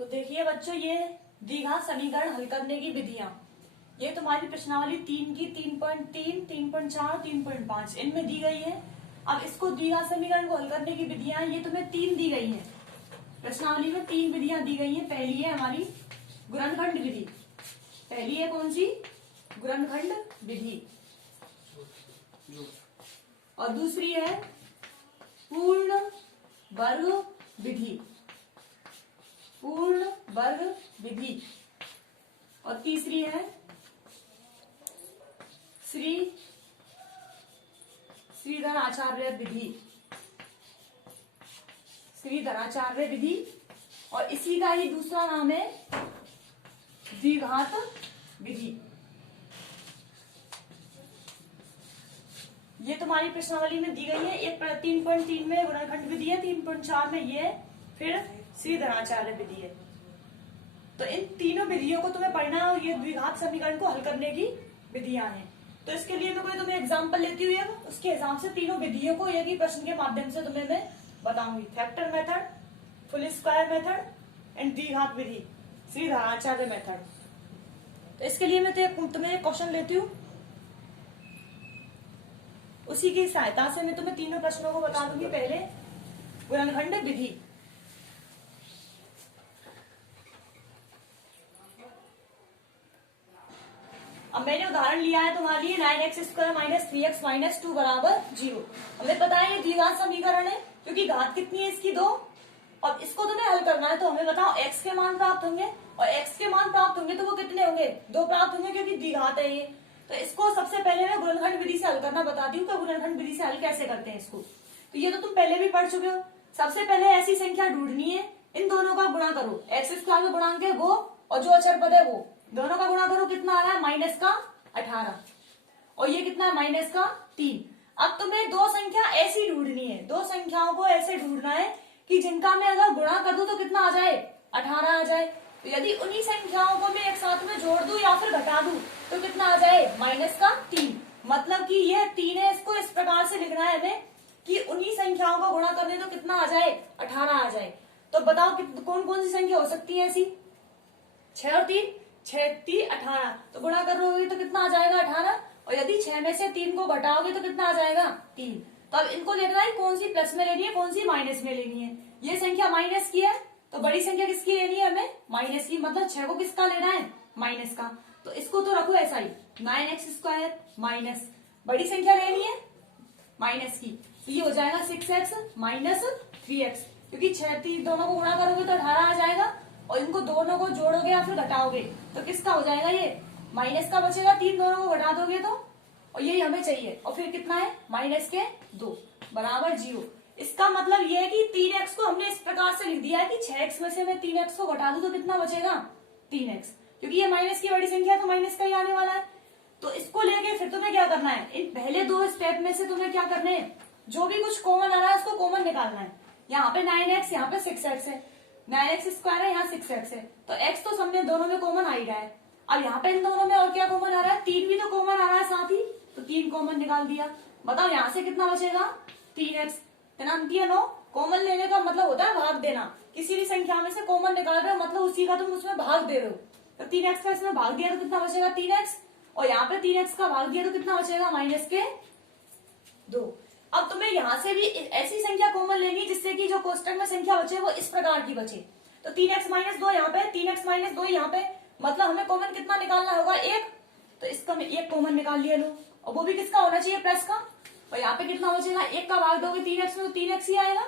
तो देखिए बच्चों, ये द्विघात समीकरण हल करने की विधियां, ये तुम्हारी प्रश्नावली 3 की 3.3, 3.4, 3.5 इनमें दी गई है। अब इसको द्विघात समीकरण को हल करने की विधियां, ये तुम्हें 3 दी गई है। प्रश्नावली में 3 विधियां दी गई हैं। पहली है हमारी गुणनखंड विधि। पहली है कौन सी? गुणनखंड विधि। और दूसरी है पूर्ण वर्ग विधि। पूर्ण वर्ग विधि। और तीसरी है श्रीधराचार्य विधि। श्रीधराचार्य विधि। और इसी का ही दूसरा नाम है द्विघात विधि। ये तुम्हारी प्रश्नावली में दी गई है। एक 3.3 में गुणनखंड विधि है, 3.4 में ये है, फिर श्रीधराचार्य विधि है। तो इन तीनों विधियों को तुम्हें पढ़ना है और ये द्विघात समीकरण को हल करने की विधियां हैं। तो इसके लिए मैं कोई तुम्हें एग्जांपल लेती हुई है, उसके हिसाब से तीनों विधियों को एक ही प्रश्न के माध्यम से तुम्हें मैं बताऊंगी। Factor method, full square method and द्विघात विधि, श्रीधराचार्य मेथड। तो इसके लिए मैं तुम्हें क्वेश्चन लेती हूँ, उसी की सहायता से मैं तुम्हें तीनों प्रश्नों को बता दूंगी। पहले गुणनखंड विधि। अब मैंने उदाहरण लिया है तुम्हारे लिए 9x² - 3x - 2 = 0। हमें पता है ये द्विघात समीकरण है क्योंकि घात कितनी है इसकी? 2। अब इसको तुम्हें हल करना है तो हमें बताओ x के मान प्राप्त होंगे, और x के मान प्राप्त होंगे तो वो कितने होंगे? 2 प्राप्त होंगे क्योंकि द्विघात है ये। तो इसको सबसे पहले मैं गुणनखंड विधि से हल करना बताती हूँ कि गुणनखंड विधि से हल कैसे करते हैं इसको। तो ये तो तुम पहले भी पढ़ चुके हो। सबसे पहले ऐसी संख्या ढूंढनी है, इन दोनों का गुणा करो। x² में गुणांक है वो, और जो अचर पद है वो, दोनों का गुणा करो। कितना आ रहा है? -18। और ये कितना है? -3। अब तुम्हें दो संख्या ऐसी ढूंढनी है, दो संख्याओं को ऐसे ढूंढना है कि जिनका मैं अगर गुणा कर दूं तो कितना आ जाए? 18 आ जाए। तो यदि उन्हीं संख्याओं को मैं एक साथ में जोड़ दूं या फिर घटा दूं तो कितना आ जाए? -3। मतलब कि यह 3 है, इसको इस प्रकार से लिखना है हमें कि उन्हीं संख्याओं को गुणा कर दे तो कितना आ जाए? 18 आ जाए। तो बताओ कौन कौन सी संख्या हो सकती है ऐसी? 6 और 3, 6 3 18। तो गुणा कर रहे तो कितना आ जाएगा? 18। और यदि 6 में से 3 को घटाओगे तो कितना आ जाएगा? 3। तो अब इनको लेना है कौन सी प्लस में लेनी है, कौन सी माइनस में लेनी है। ये संख्या माइनस की है तो बड़ी संख्या किसकी लेनी है हमें? माइनस की। मतलब 6 को किसका लेना है? माइनस का। तो इसको तो रखो ऐसा ही, 9x² माइनस बड़ी संख्या लेनी है माइनस की, तो ये हो जाएगा 6x - 3x। क्योंकि 6 3 दोनों को गुणा करोगे तो 18 आ जाएगा, और इनको दोनों को जोड़ोगे या फिर घटाओगे तो किसका हो जाएगा? ये माइनस का बचेगा। 3 दोनों को घटा दोगे तो, और यही हमें चाहिए। और फिर कितना है? -2 = 0। इसका मतलब ये है कि 3x को हमने इस प्रकार से लिख दिया है कि 6x में से मैं 3x को घटा दूं तो कितना बचेगा? 3x। क्योंकि ये माइनस की बड़ी संख्या है तो माइनस का ही आने वाला है। तो इसको लेके फिर तुम्हें क्या करना है? इन पहले दो स्टेप में से तुम्हें क्या करने हैं? जो भी कुछ कॉमन आ रहा है उसको कॉमन निकालना है। यहाँ पे 9x, यहाँ पे 6x है। 9x² है, यहाँ 6x है, तो x तो सब में दोनों में कॉमन आ ही रहा है। अब यहाँ पे इन दोनों में और क्या कॉमन आ रहा है? 3 भी तो कॉमन आ रहा है साथ ही, तो 3 कॉमन निकाल दिया। बताओ यहाँ से कितना बचेगा? 3x। कॉमन लेने का मतलब होता है भाग देना। किसी भी संख्या में से कॉमन निकाल रहे हो मतलब उसी का तुम उसमें भाग दे रहे हो। तो 3x का इसमें भाग दिया तो कितना बचेगा? 3x। और यहाँ पे 3x का भाग दिया तो कितना बचेगा? -2। अब तुम्हें यहाँ से भी ऐसी संख्या कॉमन लेनी जिससे कि जो कोष्टक में संख्या बचे वो इस प्रकार की बचे। तो 3x - 2 यहाँ पे, 3x - 2 यहाँ पे, मतलब हमें कॉमन कितना निकालना होगा? 1। तो इसका मैं 1 कॉमन निकाल लिया लो, और वो भी किसका होना चाहिए? प्लस का। और यहाँ पे कितना बचेगा? 1 का भाग दोगे 3x में तो 3x ही आएगा,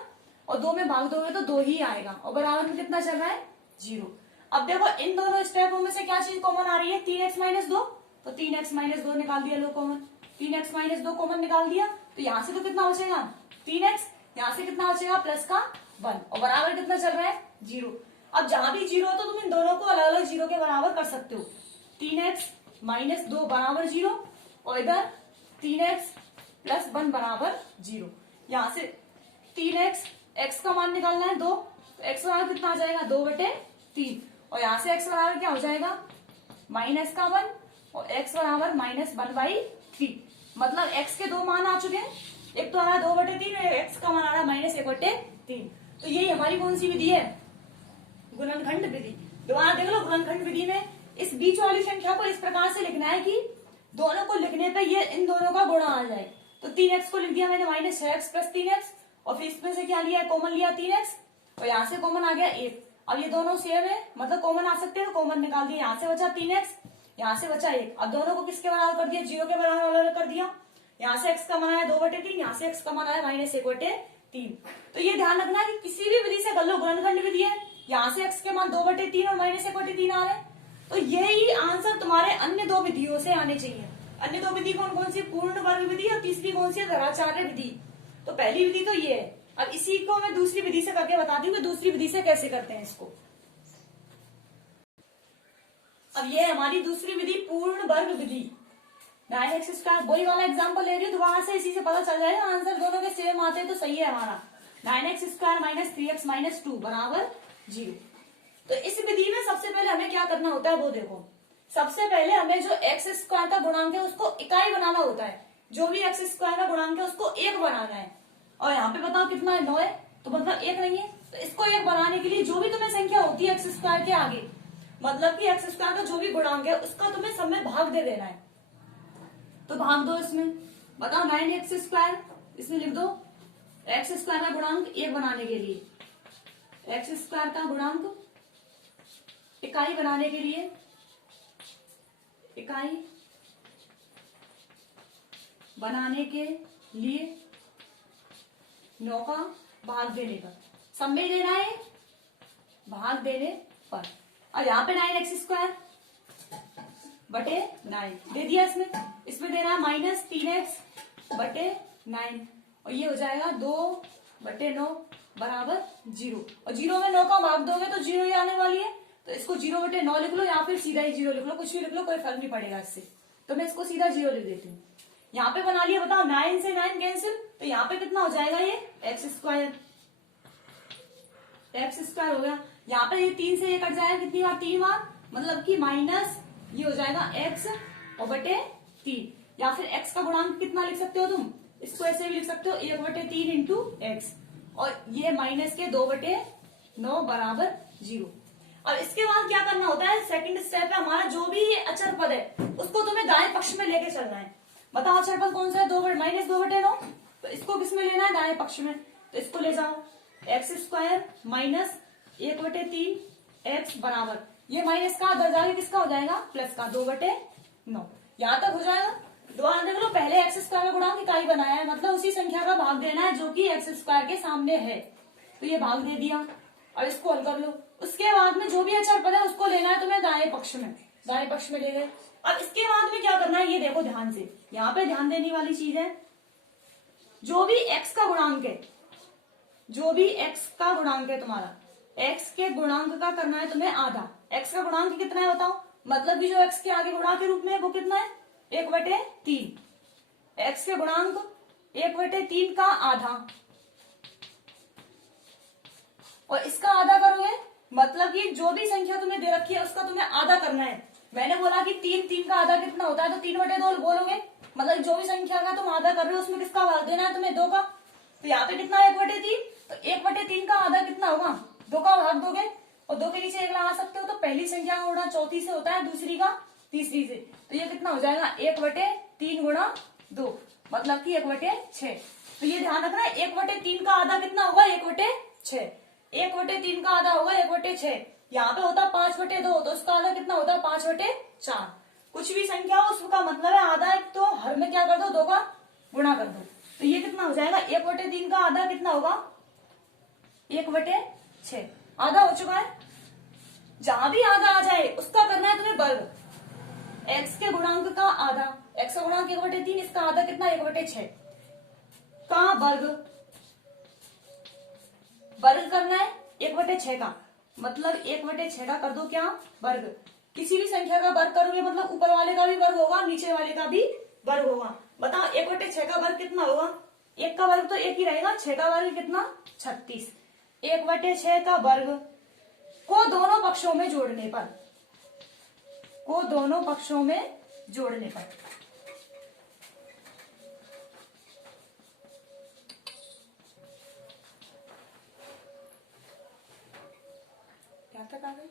और 2 में भाग दोगे तो 2 ही आएगा, और बराबर में कितना चल रहा है? 0। अब देखो इन दोनों स्टेपों में से क्या चीज कॉमन आ रही है? 3x - 2। तो 3x - 2 निकाल दिया लो कॉमन। 3x - 2 कॉमन निकाल दिया तो यहाँ से तो कितना बचेगा? 3x। यहाँ से कितना बचेगा? प्लस का 1, और बराबर कितना चल रहा है? 0। अब जहां भी 0 हो तो तुम इन दोनों को अलग अलग 0 के बराबर कर सकते हो। 3x - 2 = 0, और इधर 3x + 1 = 0। यहाँ से 3x, x का मान निकालना है 2, तो x बराबर कितना आ जाएगा? 2/3। और यहाँ से x बराबर क्या हो जाएगा? -1, और x बराबर -1/3। मतलब x के 2 मान आ चुके हैं, एक तो आ रहा है 2/3, x का मान आ रहा है -1/3। तो यही हमारी कौन सी विधि है? गुणनखंड विधि। दोबारा देख लो, गुणनखंड विधि में इस बीच वाली संख्या को इस प्रकार से लिखना है कि दोनों को लिखने पे ये इन दोनों का गुणा आ जाए। तो 3x को लिख दिया मैंने माइनस 6x प्लस 3x, और फिर इसमें से क्या लिया, कॉमन लिया 3x, और यहाँ से कॉमन आ गया 1। अब ये दोनों सेम है, मतलब कॉमन आ सकते हैं, तो कॉमन निकाल दिया। यहाँ से बचा 3x, यहाँ से बचा 1। अब दोनों को किसके बराबर कर दिया, 0 के बराबर कर दिया। यहाँ से x का मान आया 2/3, यहाँ से x का मान आया माइनस 1/3। तो ये ध्यान रखना है कि किसी भी विधि से कर लो, गुणनखंड विधि है, यहाँ से x के मान 2/3 और माइनस 1/3 आ रहे हैं, तो यही आंसर तुम्हारे अन्य दो विधियों से आने चाहिए। अन्य दो विधि कौन कौन सी, पूर्ण वर्ग विधि और तीसरी कौन सी है, धराचार्य विधि। तो पहली विधि तो ये है। अब इसी को मैं दूसरी विधि से करके बताती हूँ कि दूसरी विधि से कैसे करते हैं इसको। अब ये हमारी दूसरी विधि पूर्ण वर्ग विधि, 9x²। वही वाला एग्जाम्पल ले रही हूँ दोबारा से, इसी से पता चल जाएगा आंसर दोनों के सेम आते हैं तो सही है हमारा। 9x² माइनस 3x माइनस 2 बराबर 0। तो इस विधि में सबसे पहले हमें क्या करना होता है वो देखो। सबसे पहले हमें जो x² का गुणांक है उसको इकाई बनाना होता है। जो भी x² का गुणांक है उसको 1 बनाना है। और यहाँ पे बताओ कितना है, 9 है, तो मतलब 1 नहीं है। तो इसको 1 बनाने के लिए जो भी तुम्हें संख्या होती है x² के आगे, मतलब कि x² का जो भी गुणांक है उसका तुम्हें सब में भाग दे देना है। तो भाग दो इसमें, बताओ 9x², इसमें लिख दो x² का गुणांक 1 बनाने के लिए, x² का गुणांक इकाई बनाने के लिए, इकाई बनाने के लिए 9 का भाग देने पर, सब में देना है भाग देने पर। और यहाँ पे 9x² बटे 9 दे दिया, इसमें देना है माइनस 3x बटे 9, और ये हो जाएगा 2/9 बराबर 0। और 0 में 9 का भाग दोगे तो 0 ही आने वाली है, तो इसको 0/9 लिख लो, या फिर सीधा ही 0 लिख लो, कुछ भी लिख लो, कोई फर्क नहीं पड़ेगा इससे। तो मैं इसको सीधा 0 लिख देती हूँ। यहाँ पे बना लिया, बताओ 9 से 9 कैंसिल, तो यहाँ पे कितना हो जाएगा, ये x² हो गया। यहाँ पे ये 3 से ये कट जाएगा कितनी बार, 3 बार, मतलब कि माइनस ये हो जाएगा x और बटे 3। या फिर x का गुणांक कितना लिख सकते हो तुम, इसको ऐसे भी लिख सकते हो 1/3 इंटू x, और ये माइनस के 2/9 बराबर 0। अब इसके बाद क्या करना होता है, सेकंड स्टेप है हमारा, जो भी ये अचर पद है उसको तुम्हें दाएं पक्ष में लेके चलना है। बताओ अचर पद कौन सा है, माइनस 2/9, तो इसको किस में लेना है, दाएं पक्ष में। तो इसको ले जाओ, x² माइनस 1/3 x बराबर, ये माइनस का आधा जाके किसका हो जाएगा, प्लस का 2/9। यहाँ तक हो जाएगा। दोबारा देख लो, पहले x² का गुणांक इकाई बनाया है, मतलब उसी संख्या का भाग देना है जो कि x² के सामने है, तो ये भाग दे दिया। अब इसको हल कर लो। उसके बाद में जो भी अचर पद है उसको लेना है तुम्हें दाएं पक्ष में, दाएं पक्ष में ले गए। अब इसके बाद में क्या करना है, ये देखो ध्यान से, यहाँ पे ध्यान देने वाली चीज है, जो भी x का गुणांक है, जो भी x का गुणांक है तुम्हारा, x के गुणांक का करना है तुम्हें आधा। x का गुणांक कितना है बताओ, मतलब कि जो x के आगे गुणा के रूप में है वो कितना है, 1/3। x के गुणांक 1/3 का आधा, और इसका आधा करोगे, मतलब कि जो भी संख्या तुम्हें दे रखी है उसका तुम्हें आधा करना है। मैंने बोला कि 3 का आधा कितना होता है, तो 3/2 बोलोगे, मतलब जो भी संख्या का तुम आधा कर रहे हो उसमें किसका भाग देना है तुम्हें, 2 का। तो यहाँ पे कितना 1/3, तो 1/3 का आधा कितना होगा, 2 का भाग दोगे, और 2 के नीचे 1 लगा सकते हो, तो पहली संख्या का गुणा चौथी से होता है, दूसरी का तीसरी से। तो ये कितना हो जाएगा, 1/3 गुणा 2, मतलब कि 1/6। तो ये ध्यान रखना है, 1/3 का आधा कितना होगा, 1/6। 1/3 का आधा होगा 1/6। यहाँ पे होता 5/2, तो उसका आधा कितना होता है, 5/4। कुछ भी संख्या हो उसका मतलब है आधा, एक तो हर में क्या कर दो, 2 का गुणा कर दो। तो ये कितना हो जाएगा, 1/3 का आधा कितना होगा, 1/6। आधा हो चुका है। जहां भी आधा आ जाए उसका करना है तुम्हें वर्ग। x के गुणांक का आधा, x का गुणांक 1/3, इसका आधा कितना, 1/6 का वर्ग करना है 1/6 का, मतलब 1/6 का कर दो क्या, वर्ग। किसी भी संख्या का वर्ग करोगे मतलब ऊपर वाले का भी वर्ग होगा, नीचे वाले का भी वर्ग होगा। बताओ 1/6 का वर्ग कितना होगा, 1 का वर्ग तो 1 ही रहेगा, 6 का वर्ग कितना, 36। 1/6 का वर्ग को दोनों पक्षों में जोड़ने पर, को दोनों पक्षों में जोड़ने पर क्या तक आ गई।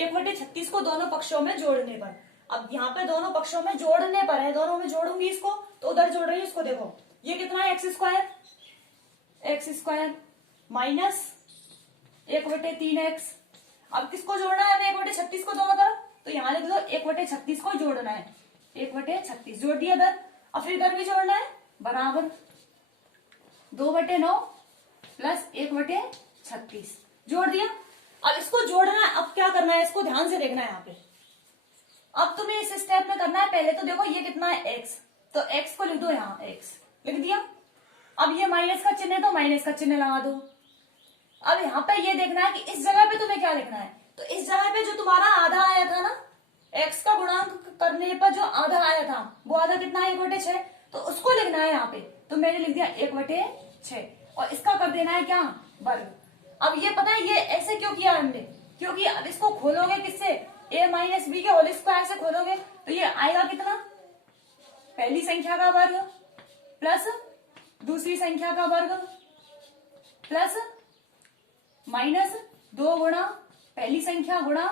1/36 को दोनों पक्षों में जोड़ने पर, अब यहाँ पे दोनों पक्षों में जोड़ने पर है, दोनों में जोड़ूंगी इसको तो उधर जोड़ रही हूँ इसको, देखो ये कितना है एक्स स्क्वायर माइनस 1/3x। अब किसको जोड़ना है हमें 1/36 को दोनों तरफ, तो यहाँ लिख दो 1/36 को जोड़ना है, 1/36 जोड़ दिया इधर। अब फिर इधर भी जोड़ना है, बराबर 2/9 प्लस 1/36 जोड़ दिया। अब इसको जोड़ना है, अब क्या करना है इसको ध्यान से देखना है यहाँ पे। अब तुम्हें इस स्टेप में करना है, पहले तो देखो ये कितना है x, तो x को लिख दो यहाँ x लिख दिया। अब ये माइनस का चिन्ह है तो माइनस का चिन्ह लगा दो। अब यहाँ पे ये देखना है कि इस जगह पे तुम्हें क्या लिखना है, तो इस जगह पे जो तुम्हारा आधा आया था ना, x का गुणांक करने पर जो आधा आया था वो आधा कितना है 1/6, तो उसको लिखना है यहाँ पे, तो मैंने लिख दिया 1/6 और इसका कर देना है क्या वर्ग। अब ये पता है ये ऐसे क्यों किया हमने, क्योंकि अब इसको खोलोगे किससे, a माइनस बी के होल स्क्वायर से खोलोगे तो ये आएगा कितना, पहली संख्या का वर्ग प्लस दूसरी संख्या का वर्ग प्लस माइनस 2 गुणा पहली संख्या गुणा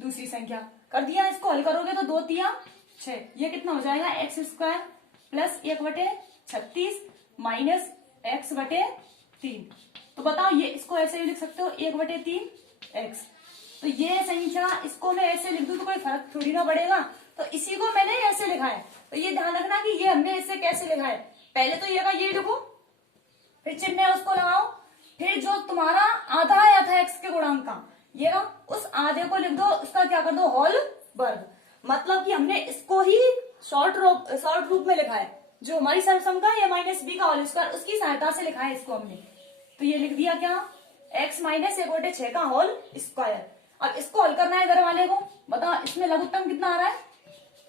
दूसरी संख्या। कर दिया, इसको हल करोगे तो 2 तिया 6, ये कितना हो जाएगा x square plus 1/36 minus x/3। तो बताओ ये इसको ऐसे भी लिख सकते हो 1/3x। तो ये संख्या इसको मैं ऐसे लिख दूं तो कोई फर्क थोड़ी ना पड़ेगा, तो इसी को मैंने ऐसे लिखा है। तो ये ध्यान रखना कि ये हमने इससे कैसे लिखा है, पहले तो ये का ये लिखो, फिर चिन्ह है उसको लगाओ, फिर जो तुम्हारा आधा आया था x के गुणांक का ये ना, उस आधे को लिख दो, उसका क्या कर दो होल वर्ग। मतलब कि हमने इसको ही शॉर्ट रूप में लिखा है, जो हमारी सर्वसम का a माइनस बी का होल स्क्वायर उसकी सहायता से लिखा है इसको हमने। तो ये लिख दिया क्या x माइनस 1/6 का होल स्क्वायर। अब इसको हल करना है इधर वाले को, बताओ इसमें लघुत्तम कितना आ रहा है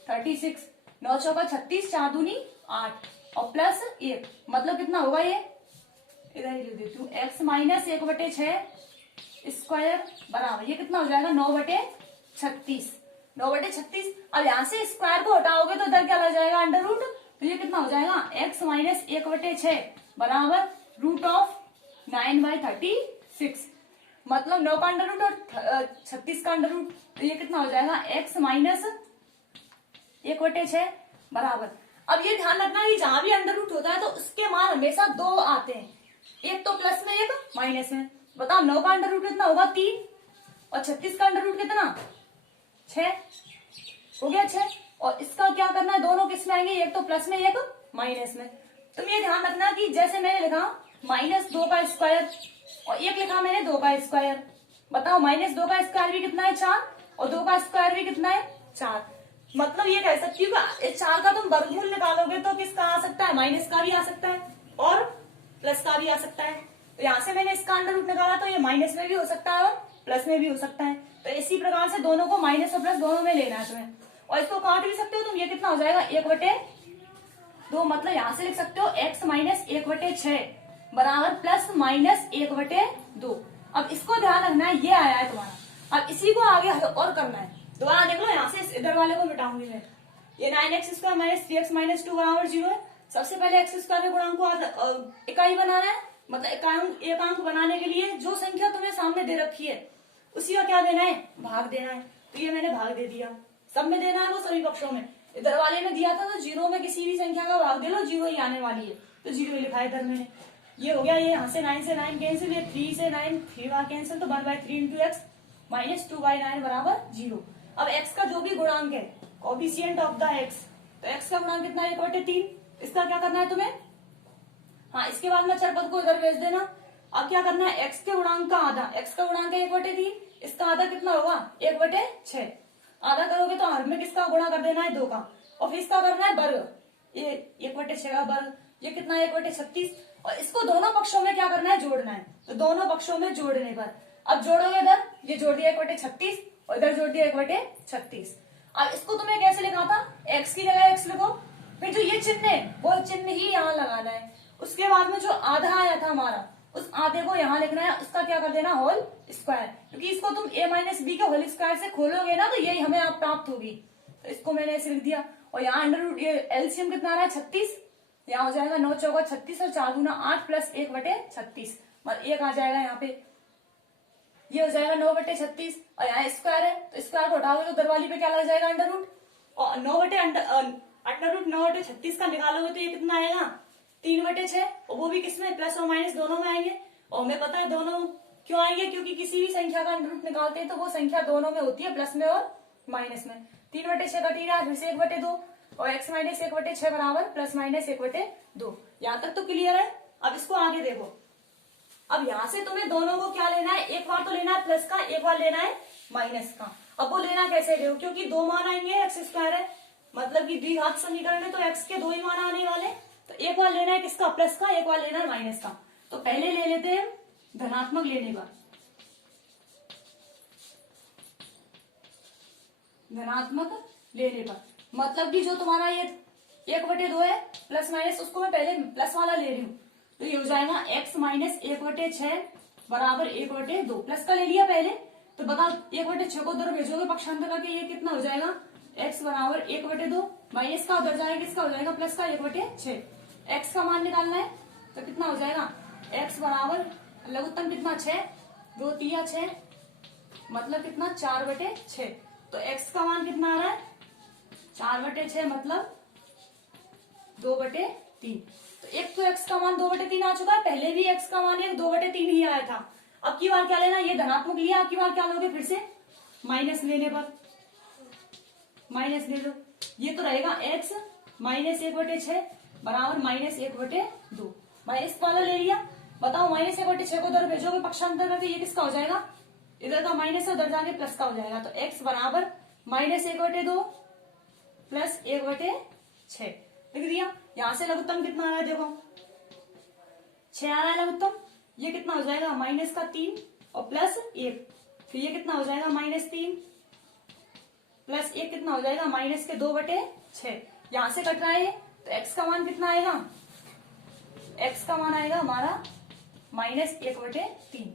36, 9 चौका 36, 4 दूनी 8 और प्लस 1, मतलब कितना होगा ये, इधर ही लिख देती हूँ x माइनस 1/6 स्क्वायर बराबर ये कितना हो जाएगा 9/36। 9/36। अब यहाँ से स्क्वायर को हटाओगे तो इधर क्या लग जाएगा अंडर रूट, तो ये कितना हो जाएगा x माइनस 1/6 बराबर रूट ऑफ 9/36, मतलब 9 का अंडर रूट और 36 का अंडर रूट, तो ये कितना हो जाएगा x माइनस 1/6 बराबर। अब ये ध्यान रखना कि जहां भी अंडर रूट होता है तो उसके मान हमेशा 2 आते हैं, एक तो प्लस में एक माइनस में। बताओ 9 का अंडर रूट कितना होगा 3 और 36 का अंडर रूट कितना 6 हो गया 6। और इसका क्या करना है, दोनों किस में आएंगे, एक तो प्लस में एक माइनस में। तुम ये ध्यान रखना कि जैसे मैंने लिखा -2 का स्क्वायर और एक लिखा मैंने 2 का स्क्वायर। बताओ -2 का स्क्वायर भी कितना है 4 और 2 का स्क्वायर भी कितना है 4। मतलब ये कह सकती हूँ कि 4 का तुम वर्गमूल निकालोगे तो किसका आ सकता है, माइनस का भी आ सकता है और प्लस का भी आ सकता है। तो यहाँ से मैंने इसका अंडर रूट निकाला तो ये माइनस में भी हो सकता है और प्लस में भी हो सकता है। तो इसी प्रकार से दोनों को माइनस और प्लस दोनों में लेना है तुम्हें, और इसको काट भी सकते हो तुम, ये कितना हो जाएगा 1/2, मतलब यहाँ से लिख सकते हो x माइनस 1/6 बराबर प्लस माइनस 1/2। अब इसको ध्यान रखना है, ये आया है तुम्हारा। अब इसी को आगे और करना है, दोबारा देख लो, यहाँ से इधर वाले को मिटाऊंगी मैं। ये 9x square minus 3x minus 2 बराबर 0 है। सबसे पहले x स्क्वायर के गुणांक को इकाई बनाना है, मतलब एकांक बनाने के लिए जो संख्या तुम्हें सामने दे रखी है उसी का क्या देना है, भाग देना है। तो ये मैंने भाग दे दिया, सब में देना है वो सभी पक्षों में। इधर वाले में दिया था तो 0 में किसी भी संख्या का भाग दे लो, 0 ही आने वाली है, तो 0 लिखा है इधर मैंने। ये हो गया, ये यहाँ से 9 से 9 कैंसिल, ये 3 से 9 3 बार कैंसिल, तो 1/3 इंटू एक्स माइनस 2/9 बराबर 0। अब x का जो भी गुणांक है कोफिशिएंट ऑफ द x, तो x का गुणांक कितना है 1/3। इसका क्या करना है तुम्हें, हाँ इसके बाद में चरपद को इधर भेज देना। अब क्या करना है, x के गुणांक का आधा, x का गुणांक है 1/3, इसका आधा कितना होगा 1/6। आधा करोगे तो हर में किसका गुणा कर देना है 2 का, और फिर इसका करना है वर्ग, ये 1/6 का वर्ग, ये कितना है 1/36। और इसको दोनों पक्षों में क्या करना है, जोड़ना है। तो दोनों पक्षों में जोड़ने पर अब जोड़ोगे इधर, ये जोड़ दिया 1/36 और इधर जोड़ दिया 1/36। अब इसको तुम्हें कैसे लिखा था, x की जगह x लिखो, फिर जो ये चिन्ह है वो चिन्ह ही यहाँ लगाना है। उसके बाद में जो आधा आया था हमारा, उस आधे को यहाँ लिखना है, उसका क्या कर देना होल स्क्वायर, क्योंकि इसको तुम a माइनस बी के होल स्क्वायर से खोलोगे ना तो यही हमें आप प्राप्त होगी। तो इसको मैंने ऐसे लिख दिया, और यहाँ अंडर रूट ये एलसीएम कितना आ रहा है 36, यहाँ हो जाएगा 9 चौका 36 और 4 दूना 8 प्लस 1/36, मतलब 1 आ जाएगा यहाँ पे। ये हो जाएगा 9/36 और यहाँ स्क्वायर है तो स्क्वायर को उठाओगे तो दरवाली पे क्या लग जाएगा अंडर रूट और 9/36 का निकालोगे तो ये कितना आएगा 3/6 और वो भी किसमें प्लस और माइनस दोनों में आएंगे और हमें पता है दोनों क्यों आएंगे क्योंकि किसी भी संख्या का अंडर रूट निकालते हैं तो वो संख्या दोनों में होती है प्लस में और माइनस में 3/6 कट ही रहा फिर से 1/2 और x माइनस 1/6 बराबर प्लस माइनस 1/2 यहाँ तक तो क्लियर है। अब इसको आगे देखो अब यहाँ से तुम्हें दोनों को क्या लेना है एक बार तो लेना है प्लस का एक बार लेना है माइनस का। अब वो लेना कैसे देखो क्योंकि दो मान आएंगे एक्स स्क्वायर है मतलब कि द्विघात समीकरण है तो एक्स के दो ही मान आने वाले तो एक बार लेना है किसका प्लस का एक बार लेना है माइनस का। तो पहले ले लेते हैं धनात्मक लेने पर धनात्मक लेने पर मतलब कि जो तुम्हारा ये 1/2 है प्लस माइनस उसको मैं पहले प्लस वाला ले रही हूँ तो ये हो जाएगा x माइनस 1/6 बराबर 1/2 प्लस का ले लिया पहले तो बताओ 1/6 को उधर भेजोगे पक्षांतर करके ये कितना हो जाएगा x बराबर 1/2 माइनस का उधर जाएगा किसका हो जाएगा प्लस का 1/6 x का मान निकालना है तो कितना हो जाएगा x बराबर लघुत्तम कितना 6 2 3 6 मतलब कितना 4/6 तो x का मान कितना आ रहा है 4/6 मतलब 2/3 तो एक तो x का मान 2/3 आ चुका है पहले भी x का मान 2/3 ही आया था। अब की बार क्या लेना ये धनात्मक लिया अब की बार क्या लोगे फिर से माइनस लेने पर माइनस ले लो ये तो रहेगा x माइनस 1/6 बराबर माइनस 1/2 माइनस वाला ले लिया बताओ माइनस 1/6 को उधर भेजोगे पक्षांतर करके ये किसका हो जाएगा इधर का माइनस उधर जाके प्लस का हो जाएगा तो x बराबर माइनस 1/2 प्लस 1/6 लिख दिया। यहां से लघुत्तम कितना आ रहा है देखो 6 आ रहा है लघुत्तम ये कितना हो जाएगा माइनस का 3 और प्लस 1 फिर ये कितना हो जाएगा -3 प्लस 1 कितना हो जाएगा माइनस के 2/6 यहां से कट रहा है तो x का मान कितना आएगा x का मान आएगा हमारा -1/3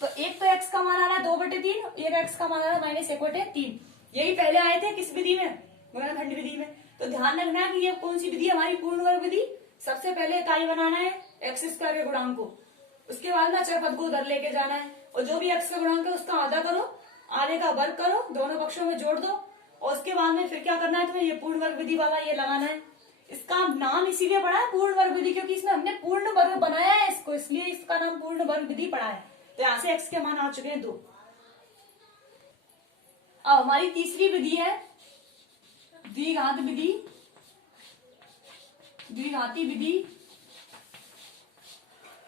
तो एक तो x का मान आ रहा है 2/3 एक x का मान आ रहा है -1/3 यही पहले आए थे किस विधि में गुणनखंड विधि में। तो ध्यान रखना है कि ये कौन सी विधि हमारी पूर्ण वर्ग विधि सबसे पहले इकाई बनाना है एक्स स्क्वायर के गुणांक को उसके बाद ना चरपद को उधर लेके जाना है और जो भी एक्स का गुणांक है उसका आधा करो आधे का वर्ग करो दोनों पक्षों में जोड़ दो और उसके बाद में फिर क्या करना है तुम्हें ये पूर्ण वर्ग विधि वाला ये लगाना है। इसका नाम इसीलिए पड़ा है पूर्ण वर्ग विधि क्योंकि इसमें हमने पूर्ण वर्ग बनाया है इसको इसलिए इसका नाम पूर्ण वर्ग विधि पड़ा है। तो यहाँ से एक्स के मान आ चुके हैं 2। अब हमारी तीसरी विधि है द्विघात विधि द्विघाती विधि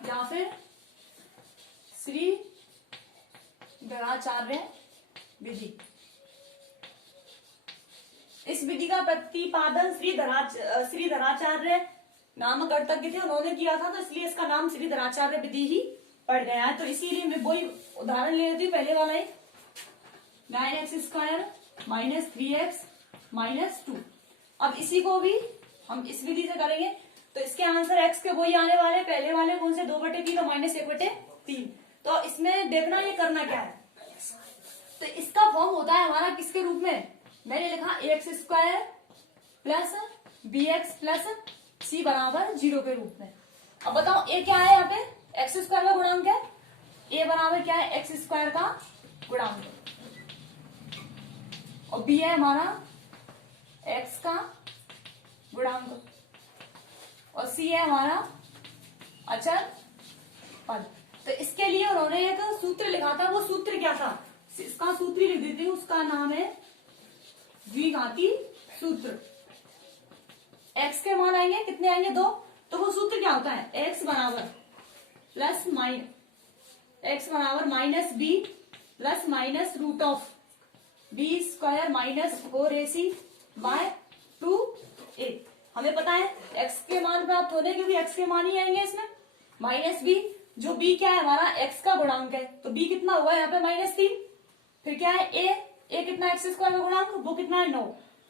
या फिर श्रीधराचार्य विधि। इस विधि का प्रतिपादन श्रीधराचार्य नामक कर्तज्ञ थे उन्होंने किया था तो इसलिए इसका नाम श्रीधराचार्य विधि ही पड़ गया है। तो इसीलिए मैं वही उदाहरण ले लेती हूँ पहले वाला है 9x² माइनस 3x माइनस 2। अब इसी को भी हम इस विधि से करेंगे तो इसके आंसर x के वही आने वाले पहले वाले कौन से 2/3 तो -1/3। तो इसमें देखना ये करना क्या है तो इसका फॉर्म होता है हमारा किसके रूप में मैंने लिखा ax² plus bx plus c बराबर 0 के रूप में। अब बताओ a क्या है यहाँ पे x² का गुणांक है a बराबर क्या है x² का गुणांक और b है हमारा x का गुणांक और c है हमारा अचर पद। तो इसके लिए उन्होंने एक सूत्र लिखा था वो सूत्र क्या था इसका सूत्र ही लिख देती हूँ उसका नाम है द्विघाती सूत्र। x के मान आएंगे कितने आएंगे 2 तो वो सूत्र क्या होता है x बराबर minus b plus minus root of b² minus 4ac by 2a। हमें पता है x के मान प्राप्त होने क्योंकि x के मान ही आएंगे इसमें माइनस b जो b क्या है हमारा x का गुणांक है तो b कितना हुआ यहाँ पे -3 फिर क्या है a कितना x² का गुणांक वो कितना है 9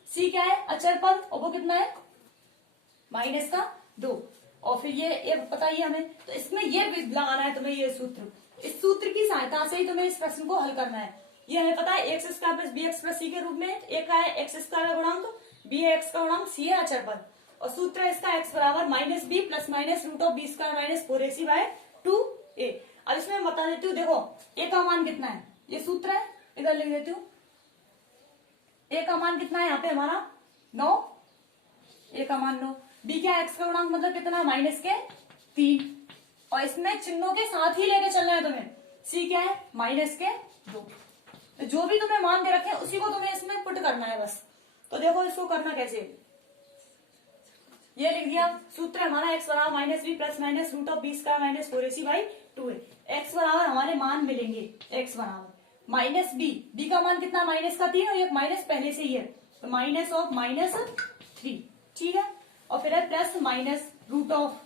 c क्या है अचर पद और वो कितना है -2 और फिर ये पता ही हमें तो इसमें ये लगाना है तुम्हें ये सूत्र इस सूत्र की सहायता से ही तुम्हें इस प्रश्न को हल करना है। ये हमें पता है x² plus bx plus c के रूप में एक है x² का गुणांक b है x का गुणांक c है अचर पद और सूत्र है इसका x बराबर -b plus minus root of b² minus 4ac by 2a। अब इसमें मैं बता देती हूँ, देखो ए का मान कितना है, ये सूत्र है, इधर लिख देती हूँ। ए का मान कितना है यहाँ पे हमारा 9, ए का मान 9। बी क्या है, एक्स का गुणांक मतलब कितना, माइनस के 3, और इसमें चिन्हों के साथ ही लेके चलना है तुम्हें। सी क्या है, माइनस के 2। तो जो भी तुम्हें मान दे रखे हैं उसी को तुम्हें इसमें पुट करना है बस। तो देखो इसको करना कैसे, ये लिख दिया, सूत्र हमारा एक्स बराबर minus B plus minus root of B square minus 4ac by 2 है। एक्स बराबर हमारे मान मिलेंगे, एक्स बराबर माइनस बी, बी का मान कितना, माइनस का 3, और ये माइनस पहले से ही है, तो माइनस ऑफ -3, ठीक है। और फिर है प्लस माइनस रूट ऑफ,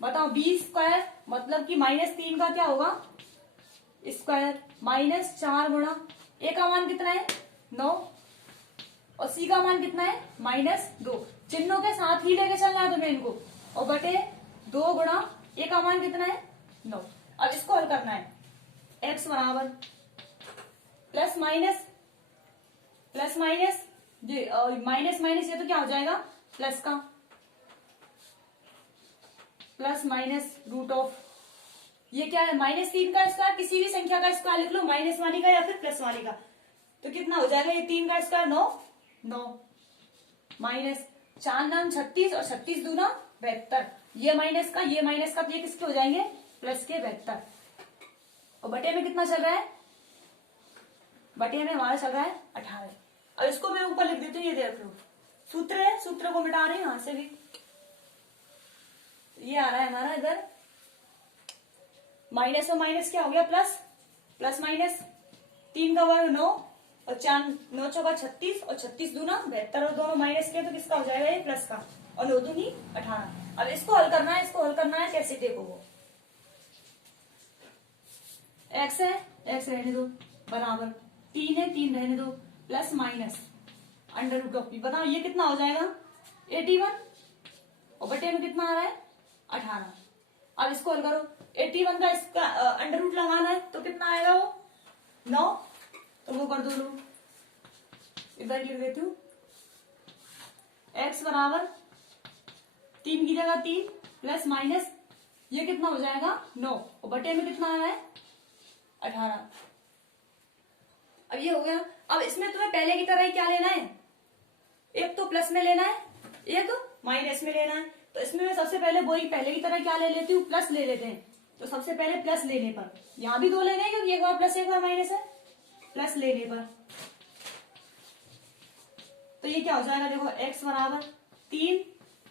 बताओ बी स्क्वायर मतलब कि -3 का क्या होगा स्क्वायर, -4 गुणा ए का मान कितना है 9, और सी का मान कितना है -2। चिन्हों के साथ ही लेके चलना है तुम्हें इनको, और बटे 2 गुणा ए का मान कितना है 9। अब इसको हल करना है, एक्स बराबर प्लस माइनस ये माइनस माइनस, ये तो क्या हो जाएगा प्लस का, प्लस माइनस रूट ऑफ, ये क्या है -3 का स्क्वायर, किसी भी संख्या का स्क्वायर लिख लो, माइनस वाली का या फिर प्लस वाली का, तो कितना हो जाएगा, ये 3 का स्क्वायर 9 माइनस 4 नाम 36 और 36 दूना 72, ये माइनस का तो ये किसके हो जाएंगे प्लस के 72, और बटे में कितना चल रहा है, बटे में हमारा चल रहा है 18। अब इसको मैं ऊपर लिख देती हूँ, ये देख लो सूत्र है, सूत्र को मिटा रहे हैं यहां से भी, ये आ रहा है हमारा इधर, माइनस और माइनस क्या हो गया प्लस माइनस, 3 का वर्ग 9 और 4 9 चौका 36 और 36 दूना 72, और दोनों माइनस के तो किसका हो जाएगा ये प्लस का, और 9 दूनी 18। अब इसको हल करना है, कैसे देखो, वो एक्स है, एक्स रहने दो बराबर 3 है, 3 रहने दो, plus minus under root of, बताओ ये कितना हो जाएगा 81, और बटे में कितना आ रहा है 18। अब इसको हल करो, 81 का इसका अंडर रूट लगाना है तो कितना आएगा वो 9, तो वो कर दो लो, इधर लिख देती हूँ, एक्स बराबर 3 की जगह 3 प्लस माइनस ये कितना हो जाएगा 9, और बटे में कितना आ रहा है 18। अब ये हो गया। अब इसमें तुम्हें पहले की तरह ही क्या लेना है, एक तो प्लस में लेना है, एक माइनस में लेना है। तो इसमें मैं सबसे पहले वही पहले की तरह क्या ले लेती हूँ, प्लस ले लेते हैं। तो सबसे पहले प्लस लेने पर, यहाँ भी 2 लेने हैं क्योंकि एक बार प्लस एक बार माइनस है, प्लस लेने पर तो ये क्या हो जाएगा, देखो एक्स बराबर 3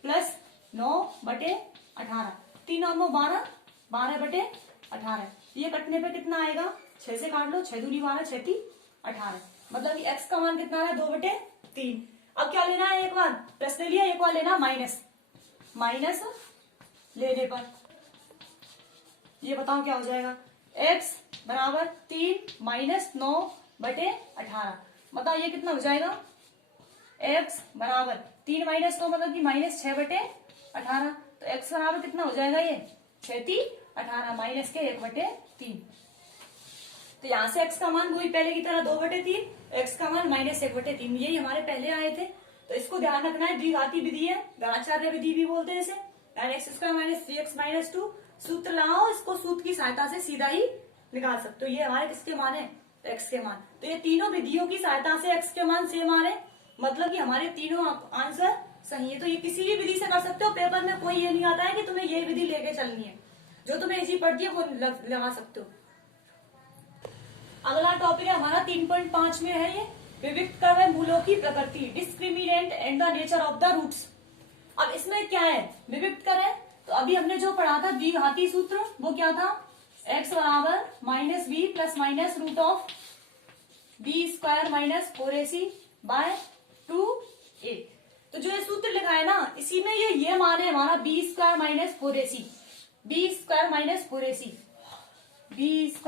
प्लस 9 बटे 18, 3 और 9 12, 12 बटे 18, ये कटने पे कितना आएगा 6 से काट लो, 6 दूनी 12, 6 × 18, मतलब एक्स का मान कितना है 2 बटे 3। अब क्या लेना है, एक बार प्लस ले लिया, एक बार लेना माइनस लेने पर, ये बताओ क्या हो जाएगा, x बराबर 3 माइनस 9 बटे 18, बताओ ये कितना हो जाएगा, x बराबर 3 माइनस 9 मतलब कि -6 बटे 18, तो x बराबर कितना हो जाएगा, ये 6 × 18 माइनस के 1 बटे 3। तो यहाँ से x का मान वही पहले की तरह 2 बटे 3, x का मान -1 बटे 3, यही हमारे पहले आए थे। तो इसको ध्यान रखना है, द्विघाती विधि है, गणाचार्य विधि भी बोलते हैं इसे, x² - 3x - 2 सूत्र लगाओ, इसको सूत्र की सहायता से सीधा ही निकाल सकते हो। ये हमारे किसके मान है, x के मान। तो ये तीनों विधियों की सहायता से x के मान सेम आ रहे, मतलब कि हमारे तीनों आंसर सही है। तो ये किसी भी विधि से कर सकते हो, पेपर में कोई ये नहीं आता है कि तुम्हें ये विधि लेके चलनी है, जो तुम्हें इजी पड़ती है वो लगा सकते हो। अगला टॉपिक है हमारा 3.5 में है, ये विविक्त कर रहे मूलों की प्रकृति, discriminant and the nature of the roots. अब इसमें क्या है, विविक्त कर है, तो अभी हमने जो पढ़ा था द्विघाती सूत्र, वो क्या था, x बराबर -b plus minus root of b² - 4ac by 2a। तो जो ये सूत्र लिखा है ना, इसी में ये मान है हमारा b² - 4ac, b² - 4ac, b² -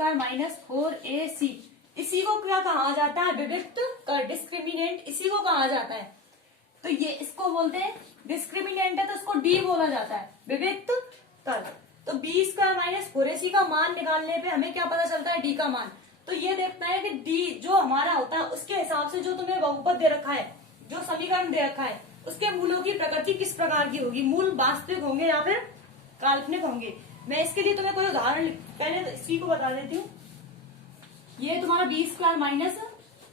4ac, इसी को क्या कहा जाता है, विविक्त कर, डिस्क्रिमिनेंट इसी को कहा जाता है। तो ये इसको बोलते हैं, डिस्क्रिमिनेंट है तो इसको डी बोला जाता है, विविक्त कर। तो b² - 4ac का मान निकालने पे हमें क्या पता चलता है, डी का मान। तो ये देखना है कि डी जो हमारा होता है उसके हिसाब से जो तुम्हें बहुपद दे रखा है, जो समीकरण दे रखा है, उसके मूलों की प्रकृति किस प्रकार की होगी, मूल वास्तविक होंगे या फिर काल्पनिक होंगे। मैं इसके लिए तुम्हें कोई उदाहरण पहले तो इसी को बता देती हूँ। ये तुम्हारा बी स्क्वायर माइनस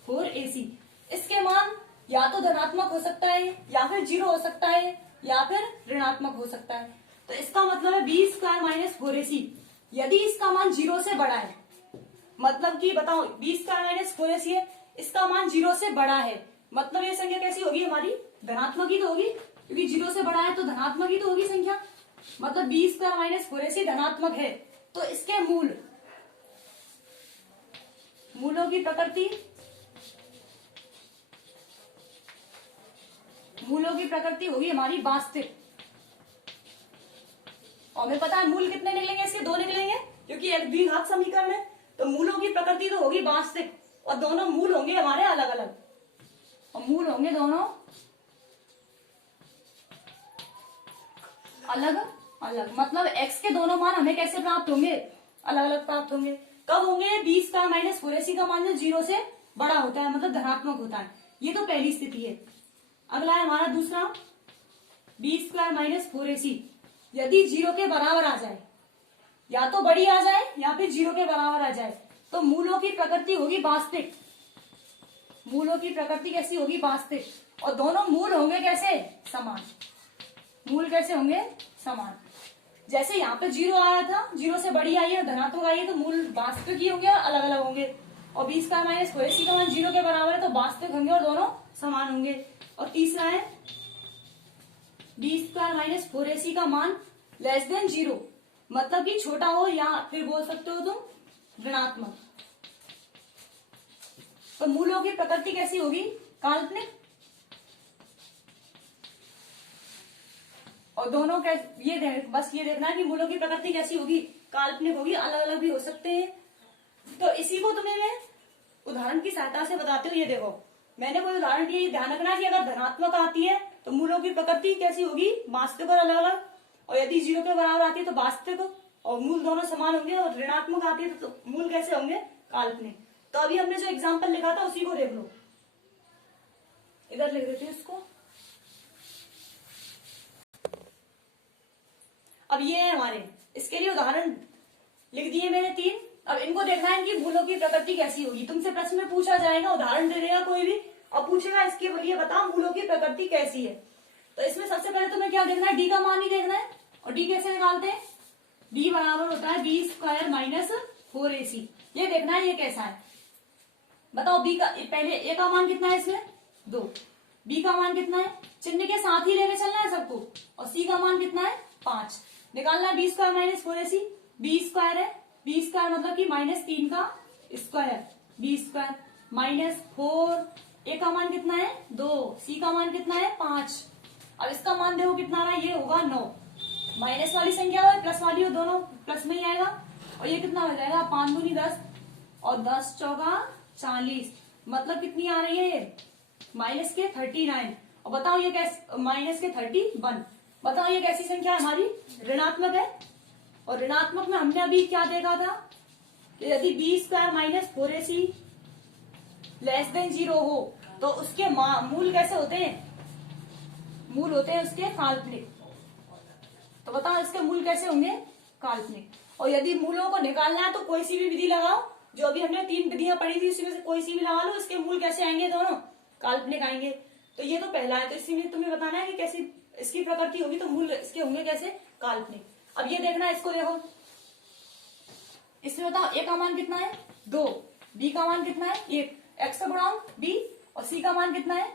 4ac, इसके मान या तो धनात्मक हो सकता है या फिर 0 हो सकता है या फिर ऋणात्मक हो सकता है। तो इसका मतलब है बी स्क्वायर माइनस 4ac, यदि इसका मान 0 से बड़ा है, मतलब कि बताओ बी स्क्वायर माइनस 4ac है, इसका मान 0 से बड़ा है, मतलब ये संख्या कैसी होगी हमारी, धनात्मक ही तो होगी, क्योंकि 0 से बड़ा है तो धनात्मक ही तो होगी संख्या। मतलब बी स्क्वायर माइनस 4ac धनात्मक है, तो इसके मूलों की प्रकृति होगी हमारी वास्तविक। और हमें पता है मूल कितने निकलेंगे, इसके 2 निकलेंगे, क्योंकि एक द्विघात समीकरण है। तो मूलों की प्रकृति तो होगी वास्तविक, और दोनों मूल होंगे हमारे अलग अलग, और मूल होंगे दोनों अलग अलग। मतलब x के दोनों मान हमें कैसे प्राप्त होंगे, अलग अलग प्राप्त होंगे। कब होंगे, बी स्क्वायर माइनस 4ac का मान जो 0 से बड़ा होता है, मतलब धनात्मक होता है। ये तो पहली स्थिति है। अगला है हमारा दूसरा, बी स्क्वायर माइनस 4ac यदि 0 के बराबर आ जाए, या तो बड़ी आ जाए या फिर 0 के बराबर आ जाए, तो मूलों की प्रकृति होगी वास्तविक। मूलों की प्रकृति कैसी होगी, वास्तविक, और दोनों मूल होंगे कैसे, समान। मूल कैसे होंगे, समान। जैसे यहाँ पे 0 आया था, 0 से बड़ी आई है, धनात्मक आई है, तो मूल वास्तविक ही होंगे और अलग अलग होंगे। और बी स्क्वायर माइनस 4ac का मान 0 के बराबर है, तो वास्तविक होंगे और दोनों समान होंगे। और तीसरा है बी स्क्वायर माइनस 4ac का मान लेस देन 0, मतलब कि छोटा हो, या फिर बोल सकते हो तुम ऋणात्मक। तो मूलों की प्रकृति कैसी होगी, काल्पनिक। और दोनों बस ये देखना है कि मूलों की प्रकृति कैसी होगी, काल्पनिक होगी, अलग अलग भी हो सकते हैं। तो इसी को तुम्हें मैं उदाहरण की सहायता से बताती हूँ। ये देखो, मैंने कोई उदाहरण दिया, ये ध्यान रखना कि अगर धनात्मक आती है तो मूलों की प्रकृति कैसी होगी, वास्तविक और अलग अलग। और यदि 0 के बराबर आती है तो वास्तविक, और मूल दोनों समान होंगे। और ऋणात्मक आती है तो मूल कैसे होंगे, काल्पनिक। तो अभी हमने जो एग्जाम्पल लिखा था उसी को देख लो, इधर लिख देती हूँ इसको। अब ये है हमारे, इसके लिए उदाहरण लिख दिए मैंने 3। अब इनको देखना है इनकी मूलों की प्रकृति कैसी होगी। तुमसे प्रश्न में पूछा जाएगा, उदाहरण दे देगा कोई भी और पूछेगा इसके लिए बता मूलों की प्रकृति कैसी है। तो इसमें सबसे पहले तुम्हें क्या देखना है, डी का मान ही देखना है। और डी कैसे निकालते हैं, डी बराबर होता है बी स्क्वायर माइनस 4ac। ये देखना है ये कैसा है, बताओ। बी का पहले ए का मान कितना है, इसमें 2। बी का मान कितना है, चिन्ह के साथ ही लेके चलना है सबको। और सी का मान कितना है, 5। निकालना है B square minus 4ac। B square है, बी स्क्वायर मतलब कि -3 का square, B square minus 4। A का मान कितना है, 2। सी का मान कितना है, 5। अब इसका मान देखो कितना आ रहा है, ये होगा 9। माइनस वाली संख्या हो प्लस वाली हो, दोनों प्लस में ही आएगा। और ये कितना हो जाएगा, 5 दूनी 10 और 10 चौका 40, मतलब कितनी आ रही है ये, माइनस के 39। और बताओ ये कैसे, माइनस के 31। बताओ ये कैसी संख्या है हमारी, ऋणात्मक है। और ऋणात्मक में हमने अभी क्या देखा था कि यदि B square minus 4ac less than 0 हो तो उसके मूल कैसे होते हैं, मूल होते हैं उसके काल्पनिक। तो बताओ इसके मूल कैसे होंगे, काल्पनिक। और यदि मूलों को निकालना है तो कोई सी भी विधि लगाओ, जो अभी हमने 3 विधियां पढ़ी थी उसमें से कोई सी भी लगा लो, इसके मूल कैसे आएंगे, दोनों काल्पनिक आएंगे। तो ये तो पहला है, तो इसीलिए तुम्हें बताना है कि कैसी इसकी प्रकृति होगी, तो मूल इसके होंगे कैसे, काल्पनिक। अब ये देखना है, इसको देखो, इसमें बताओ ए का मान कितना है, 2। बी का मान कितना है, 1। एक्स का गुणांक बी। और सी का मान कितना है,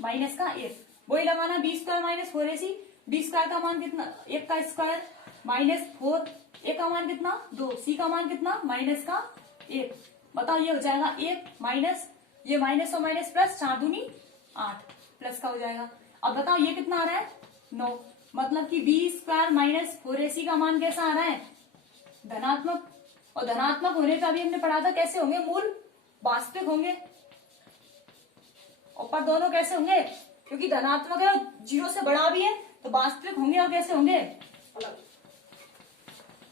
माइनस का 1। वही लगाना, B square minus 4ac। B square का मान कितना, 1 का स्क्वायर माइनस 4। ए का मान कितना, 2। सी का मान कितना, माइनस का 1। बताओ ये हो जाएगा 1 माइनस, ये माइनस और माइनस प्लस, 4 दूनी 8 प्लस का हो जाएगा। अब बताओ ये कितना आ रहा है, 9। मतलब कि बी स्क्वायर माइनस 4ac का मान कैसा आ रहा है, धनात्मक। और धनात्मक होने का भी हमने पढ़ा था कैसे होंगे, मूल वास्तविक होंगे। और पर दोनों कैसे होंगे, क्योंकि धनात्मक है और 0 से बड़ा भी है तो वास्तविक होंगे। और कैसे होंगे,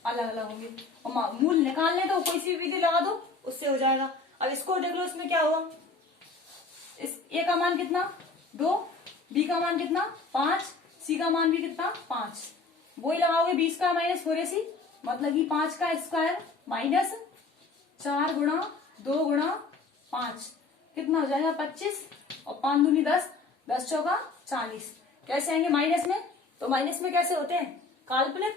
अलग अलग होंगे। और मूल निकालने तो कोई सी विधि लगा दो, उससे हो जाएगा। अब इसको देख लो, इसमें क्या हुआ, इस ए का मान कितना, 2। बी का मान कितना, 5। सी का मान भी कितना, 5। वही लगाओगे बी स्क्वायर माइनस 4ac, मतलब कि 5 का स्क्वायर माइनस 4 गुणा 2 गुणा 5 कितना हो जाएगा 25 और 5 दूनी 10, 10 चौका 40। कैसे आएंगे माइनस में? तो माइनस में कैसे होते हैं काल्पनिक,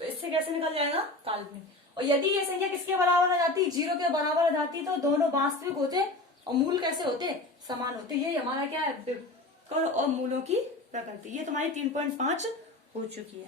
तो इससे कैसे निकल जाएगा काल्पनिक। और यदि ये संख्या किसके बराबर आ जाती, 0 के बराबर आ जाती, तो दोनों वास्तविक होते और मूल कैसे होते समान होते। ये हमारा क्या है विकर्ण और मूलों की प्रकृति। ये तुम्हारी 3.5 हो चुकी है।